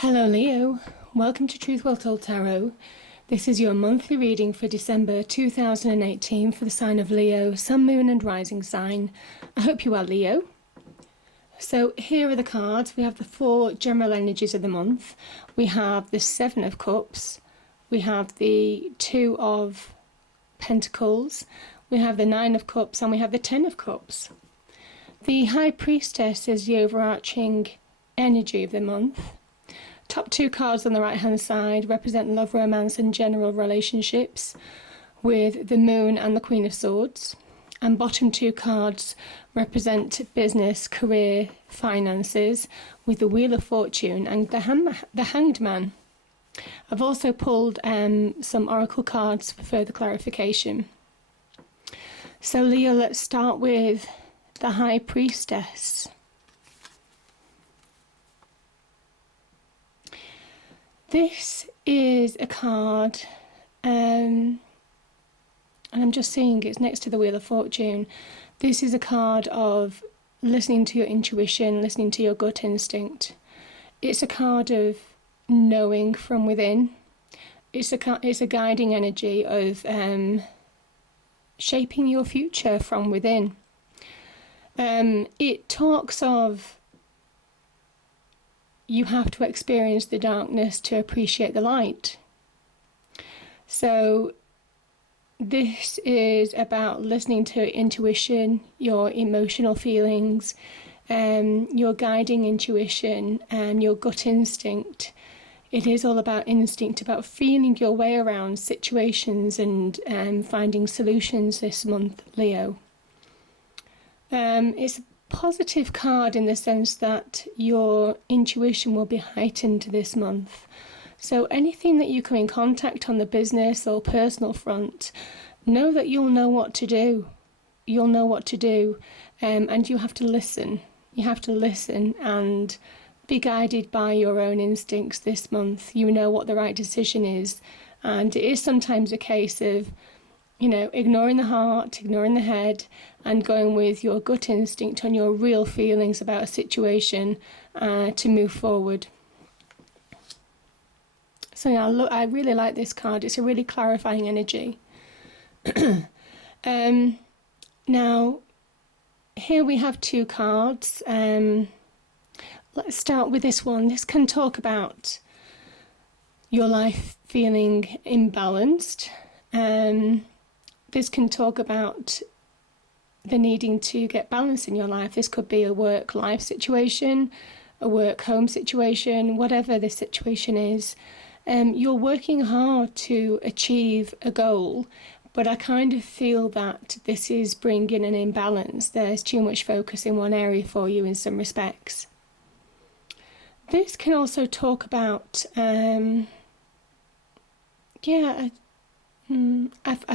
Hello Leo, welcome to Truth Well Told Tarot. This is your monthly reading for December 2018 for the sign of Leo, Sun, Moon and Rising sign. I hope you are Leo. So here are the cards. We have the 4 general energies of the month. We have the 7 of Cups. We have the 2 of Pentacles. We have the 9 of Cups and we have the 10 of Cups. The High Priestess is the overarching energy of the month. Top 2 cards on the right hand side represent love, romance and general relationships, with the Moon and the Queen of Swords. And bottom 2 cards represent business, career, finances, with the Wheel of Fortune and the Hanged Man. I've also pulled some oracle cards for further clarification. So Leo, let's start with the High Priestess. This is a card, and I'm just seeing it's next to the Wheel of Fortune. This is a card of listening to your intuition, listening to your gut instinct. It's a card of knowing from within. It's a guiding energy of shaping your future from within. It talks of you have to experience the darkness to appreciate the light. So this is about listening to intuition, your emotional feelings, your guiding intuition and your gut instinct. It is all about instinct, about feeling your way around situations and finding solutions this month, Leo. It's a positive card in the sense that your intuition will be heightened this month. So anything that you come in contact on the business or personal front, know that you'll know what to do. You'll know what to do, and you have to listen. You have to listen and be guided by your own instincts this month. You know what the right decision is, and it is sometimes a case of ignoring the heart, ignoring the head, and going with your gut instinct and your real feelings about a situation to move forward. So yeah, I really like this card. It's a really clarifying energy. Now, here we have 2 cards. Let's start with this one. This can talk about your life feeling imbalanced. This can talk about the needing to get balance in your life. This could be a work-life situation, a work-home situation, whatever the situation is. You're working hard to achieve a goal, but I kind of feel that this is bringing an imbalance. There's too much focus in one area for you in some respects. This can also talk about, I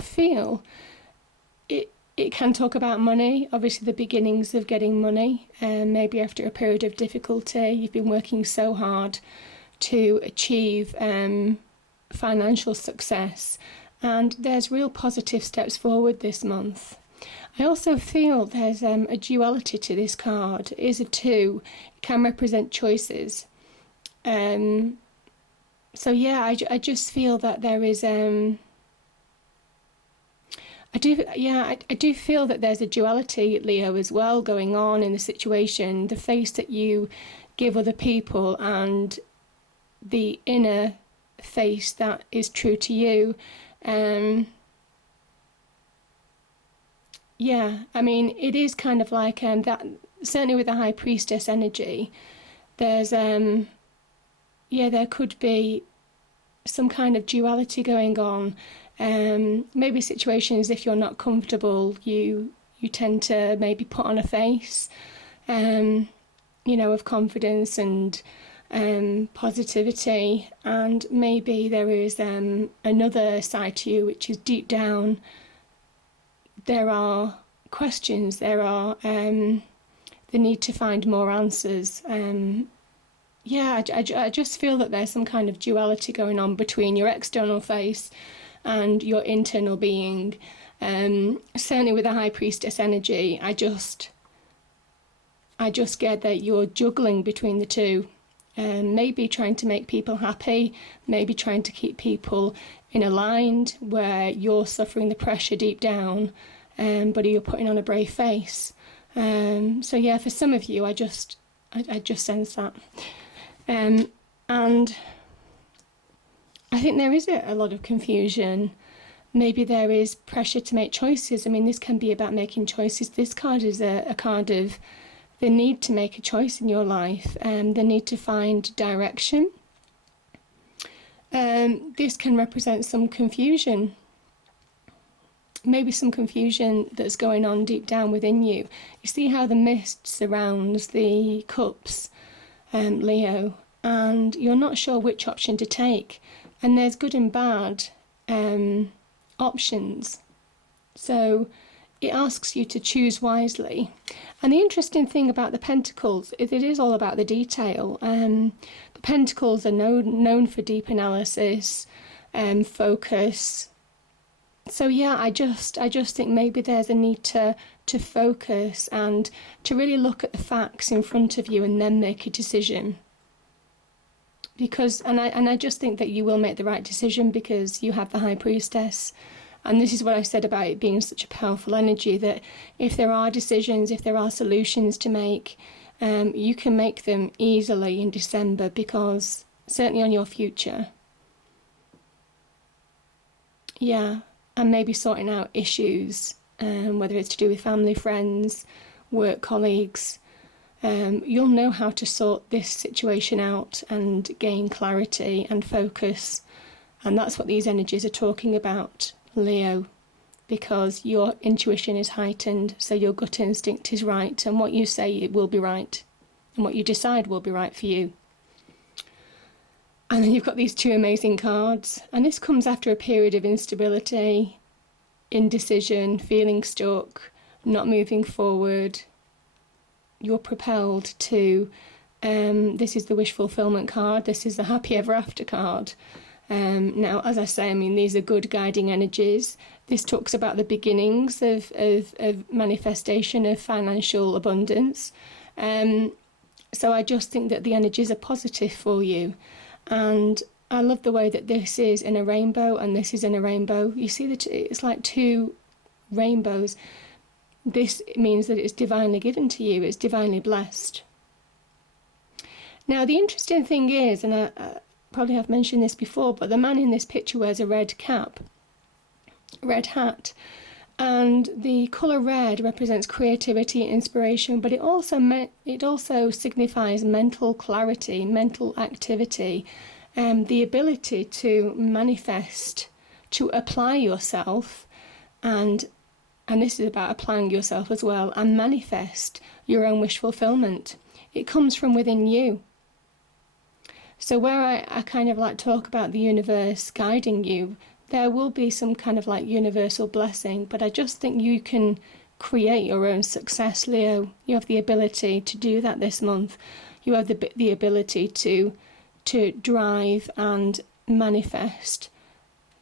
feel it can talk about money, obviously the beginnings of getting money, and maybe after a period of difficulty, you've been working so hard to achieve financial success, and there's real positive steps forward this month. I also feel there's a duality to this card. It is a 2, it can represent choices. So yeah, I just feel that there is I do feel that there's a duality, Leo, as well going on in the situation. The face that you give other people and the inner face that is true to you. I mean, it is kind of like that, certainly with the High Priestess energy, there's there could be some kind of duality going on. Maybe situations, if you're not comfortable, you tend to maybe put on a face, of confidence and positivity, and maybe there is another side to you which is deep down. There are questions, there are the need to find more answers. I just feel that there's some kind of duality going on between your external face and your internal being. Certainly with the High Priestess energy, I just get that you're juggling between the two. maybe trying to make people happy, maybe trying to keep people in a line where you're suffering the pressure deep down, but you're putting on a brave face. So yeah, for some of you, I just sense that. And I think there is a lot of confusion. Maybe there is pressure to make choices. I mean, this can be about making choices. This card is a card of the need to make a choice in your life, the need to find direction. This can represent some confusion. Maybe some confusion that's going on deep down within you. You see how the mist surrounds the cups, Leo, and you're not sure which option to take. And there's good and bad options. So it asks you to choose wisely. And the interesting thing about the Pentacles is it is all about the detail. The Pentacles are known for deep analysis, focus. So yeah, I just think maybe there's a need to focus and to really look at the facts in front of you and then make a decision. Because I just think that you will make the right decision because you have the High Priestess. And this is what I said about it being such a powerful energy, that if there are decisions, if there are solutions to make, you can make them easily in December, because certainly on your future. Yeah, and maybe sorting out issues, whether it's to do with family, friends, work colleagues. You'll know how to sort this situation out and gain clarity and focus. And that's what these energies are talking about, Leo, because your intuition is heightened, so your gut instinct is right, and what you say, it will be right, and what you decide will be right for you. And then you've got these two amazing cards, and this comes after a period of instability, indecision, feeling stuck, not moving forward. You're propelled to, this is the wish fulfillment card, this is the happy ever after card. Now, as I say, I mean, these are good guiding energies. This talks about the beginnings of manifestation of financial abundance. So I just think that the energies are positive for you. And I love the way that this is in a rainbow and this is in a rainbow. You see that it's like two rainbows. This means that it's divinely given to you. It's divinely blessed. Now, the interesting thing is, and I probably have mentioned this before, but the man in this picture wears a red cap, red hat, and the colour red represents creativity and inspiration, but it also signifies mental clarity, mental activity, the ability to manifest, to apply yourself, and this is about applying yourself as well, and manifest your own wish fulfillment. It comes from within you. So where I kind of like talk about the universe guiding you, there will be some kind of like universal blessing, but I just think you can create your own success, Leo. You have the ability to do that this month. You have the ability to drive and manifest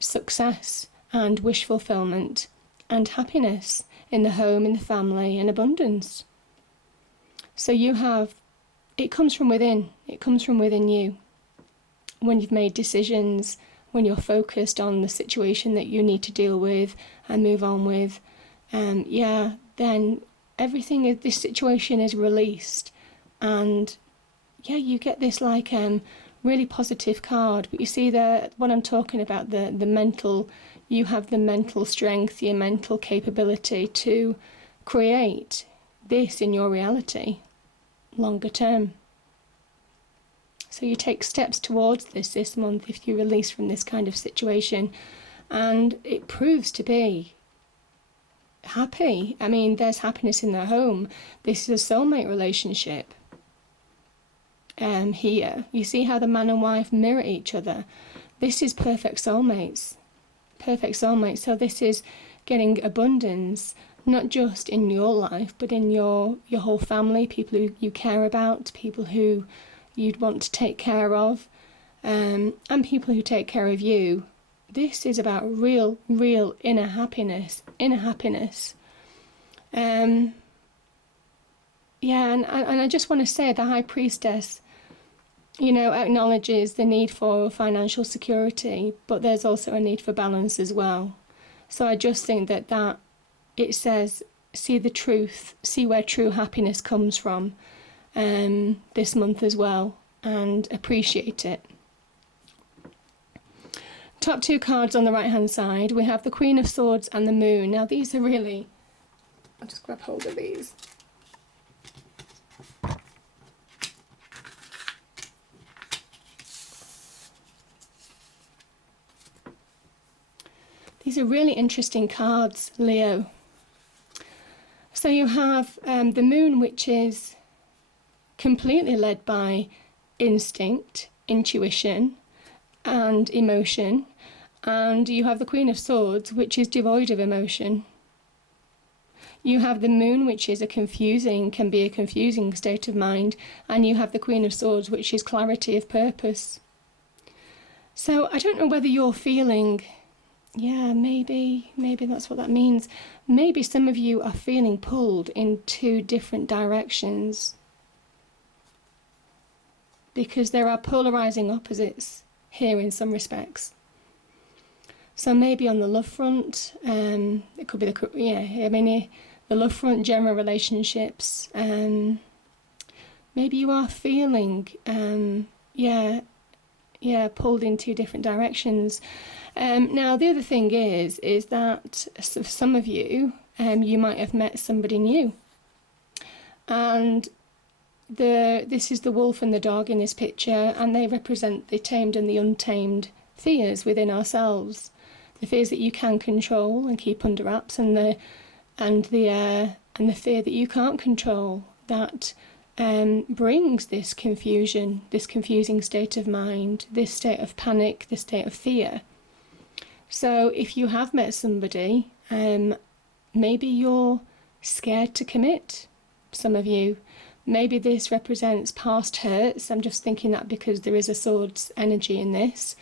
success and wish fulfillment and happiness in the home, in the family, and abundance. So you have, it comes from within. It comes from within you. When you've made decisions, when you're focused on the situation that you need to deal with and move on with, then everything, this situation is released. And yeah, you get this like really positive card. But you see what I'm talking about, the mental, you have the mental strength, your mental capability to create this in your reality longer term. So you take steps towards this month if you release from this kind of situation, and it proves to be happy. I mean, there's happiness in the home. This is a soulmate relationship. Here, you see how the man and wife mirror each other. This is perfect soulmates. Perfect soulmates. So this is getting abundance, not just in your life, but in your whole family, people who you care about, people who you'd want to take care of, and people who take care of you. This is about real inner happiness. Yeah, and I just want to say the High Priestess, acknowledges the need for financial security, but there's also a need for balance as well. So I just think that it says, see the truth, see where true happiness comes from this month as well, and appreciate it. Top two cards on the right hand side, we have the Queen of Swords and the Moon. Now these are really, I'll just grab hold of these. These are really interesting cards, Leo. So you have the Moon, which is completely led by instinct, intuition, and emotion. And you have the Queen of Swords, which is devoid of emotion. You have the Moon, which is can be a confusing state of mind. And you have the Queen of Swords, which is clarity of purpose. So I don't know whether you're feeling, maybe that's what that means. Maybe some of you are feeling pulled in two different directions, because there are polarizing opposites here in some respects. So maybe on the love front, it could be the love front, general relationships. Maybe you are feeling, pulled in two different directions. Now the other thing is that for some of you, you might have met somebody new, and this is the wolf and the dog in this picture, and they represent the tamed and the untamed fears within ourselves, the fears that you can control and keep under wraps, and the fear that you can't control, that brings this confusion, this confusing state of mind, this state of panic, this state of fear. So if you have met somebody, maybe you're scared to commit, some of you. Maybe this represents past hurts. I'm just thinking that because there is a swords energy in this.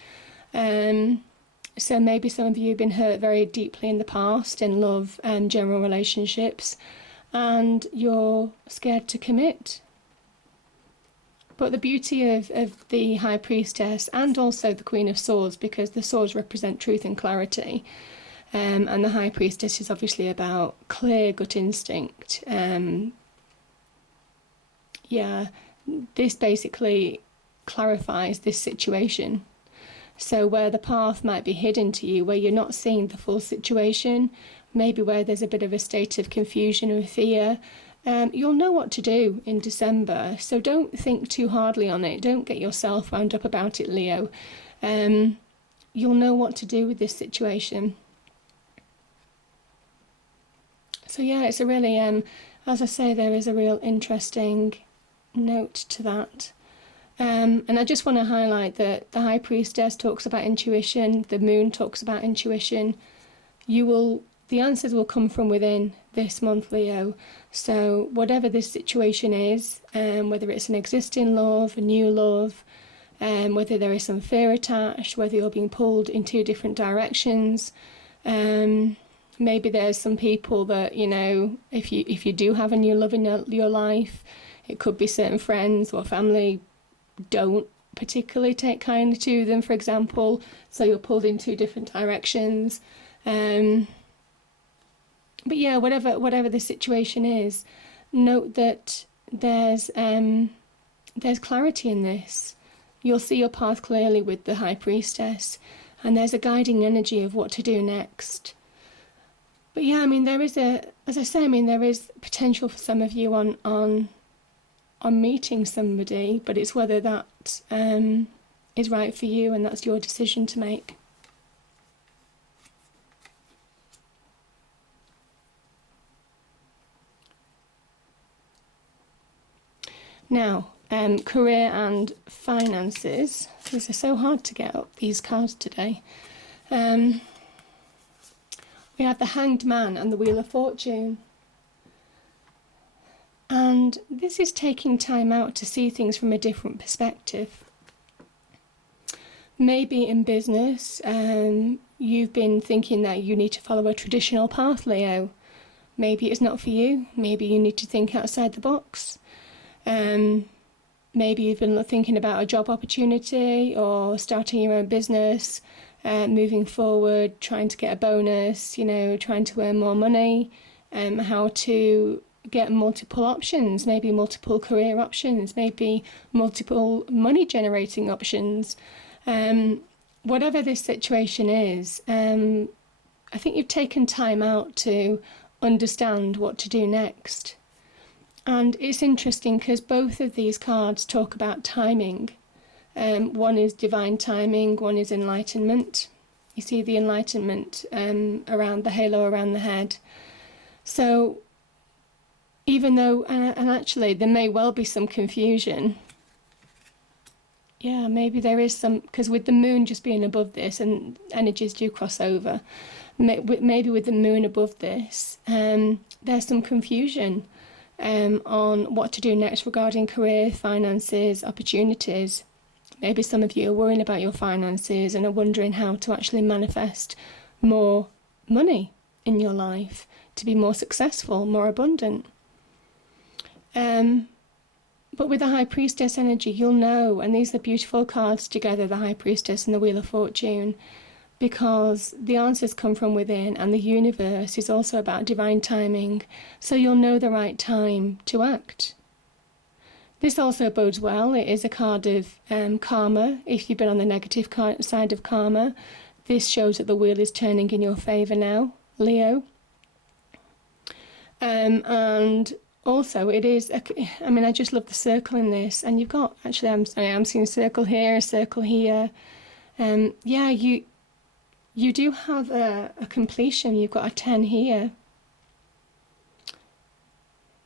So maybe some of you have been hurt very deeply in the past, in love and general relationships, and you're scared to commit. But the beauty of the High Priestess, and also the Queen of Swords, because the swords represent truth and clarity, and the High Priestess is obviously about clear gut instinct. This basically clarifies this situation. So where the path might be hidden to you, where you're not seeing the full situation, maybe where there's a bit of a state of confusion and fear, you'll know what to do in December. So don't think too hardly on it. Don't get yourself wound up about it, Leo. You'll know what to do with this situation. So it's a really, as I say, there is a real interesting note to that. And I just want to highlight that the High Priestess talks about intuition, the Moon talks about intuition. The answers will come from within this month, Leo. So whatever this situation is, whether it's an existing love, a new love, whether there is some fear attached, whether you're being pulled in two different directions, maybe there's some people that, if you do have a new love in your life, it could be certain friends or family don't particularly take kindly to them, for example, so you're pulled in two different directions. But whatever the situation is, note that there's clarity in this. You'll see your path clearly with the High Priestess, and there's a guiding energy of what to do next. But there is potential for some of you on meeting somebody, but it's whether that is right for you, and that's your decision to make. Now, career and finances. These are so hard to get up, these cards today. We have the Hanged Man and the Wheel of Fortune. And this is taking time out to see things from a different perspective. Maybe in business, you've been thinking that you need to follow a traditional path, Leo. Maybe it's not for you. Maybe you need to think outside the box. maybe you've been thinking about a job opportunity or starting your own business, moving forward, trying to get a bonus, trying to earn more money, how to get multiple options, maybe multiple career options, maybe multiple money generating options. Whatever this situation is, I think you've taken time out to understand what to do next. And it's interesting because both of these cards talk about timing. One is divine timing, one is enlightenment. You see the enlightenment around the halo around the head. So even though, and actually there may well be some confusion. Yeah, maybe there is some, because with the moon just being above this, and energies do cross over, maybe with the moon above this, there's some confusion on what to do next regarding career, finances, opportunities. Maybe some of you are worrying about your finances and are wondering how to actually manifest more money in your life to be more successful, more abundant. But with the High Priestess energy, you'll know, and these are beautiful cards together, the High Priestess and the Wheel of Fortune, because the answers come from within, and the universe is also about divine timing, so you'll know the right time to act. This also bodes well. It is a card of karma. If you've been on the negative side of karma, this shows that the wheel is turning in your favour now, Leo. And also it is, I just love the circle in this, and you've got, actually I'm seeing a circle here, a circle here. You do have a completion. You've got a 10 here.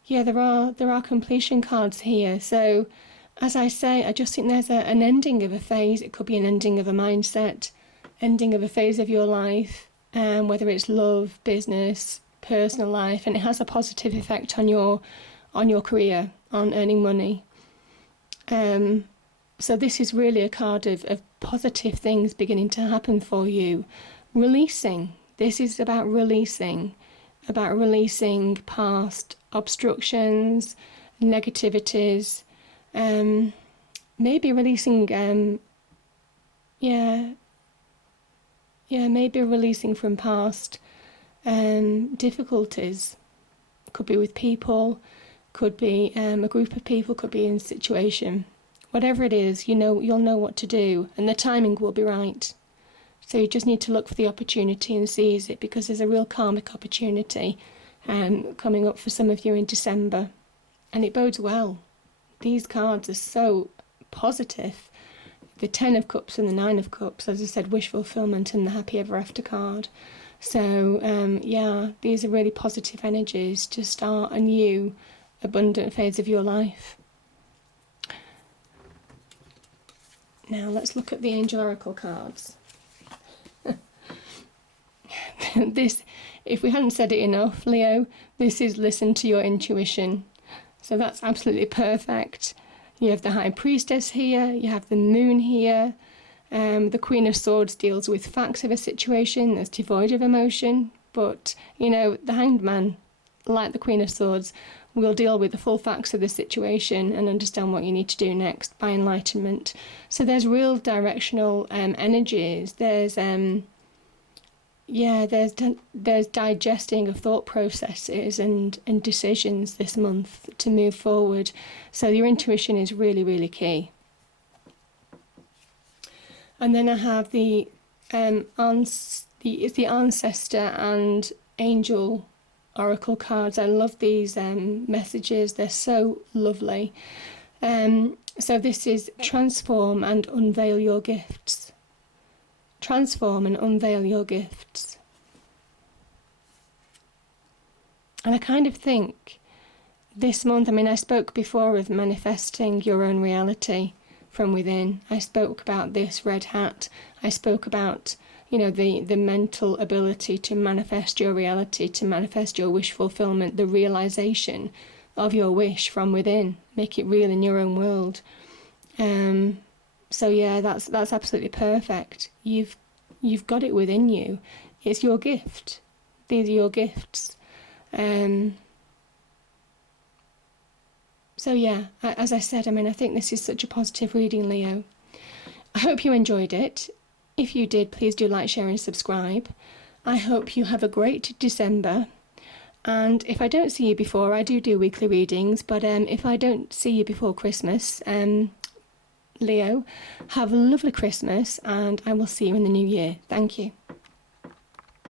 Yeah, there are completion cards here. So, as I say, I just think there's an ending of a phase. It could be an ending of a mindset, ending of a phase of your life, whether it's love, business, personal life, and it has a positive effect on your career, on earning money. So this is really a card of positive things beginning to happen for you. Releasing. This is about releasing past obstructions, negativities, maybe releasing, maybe releasing from past difficulties. Could be with people, could be a group of people, could be in a situation. Whatever it is, you'll know what to do, and the timing will be right. So you just need to look for the opportunity and seize it, because there's a real karmic opportunity coming up for some of you in December, and it bodes well. These cards are so positive. The 10 of Cups and the 9 of Cups, as I said, wish fulfillment and the happy ever after card. So these are really positive energies to start a new abundant phase of your life. Now let's look at the Angel Oracle cards. This, if we hadn't said it enough, Leo, this is listen to your intuition. So that's absolutely perfect. You have the High Priestess here, you have the Moon here. The Queen of Swords deals with facts of a situation that's devoid of emotion, but, the Hanged Man, like the Queen of Swords, will deal with the full facts of the situation and understand what you need to do next by enlightenment. So there's real directional energies. There's digesting of thought processes and decisions this month to move forward. So your intuition is really, really key. And then I have the Ancestor and Angel Oracle cards. I love these messages. They're so lovely. So this is transform and unveil your gifts. Transform and unveil your gifts. And I kind of think this month, I spoke before of manifesting your own reality from within. I spoke about this red hat. I spoke about, the mental ability to manifest your reality, to manifest your wish fulfillment, the realization of your wish from within. Make it real in your own world. So yeah, that's absolutely perfect. You've got it within you. It's your gift. These are your gifts. So yeah, as I said, I mean, I think this is such a positive reading, Leo. I hope you enjoyed it. If you did, please do like, share and subscribe. I hope you have a great December. And if I don't see you before, I do weekly readings, but if I don't see you before Christmas, Leo, have a lovely Christmas and I will see you in the new year. Thank you.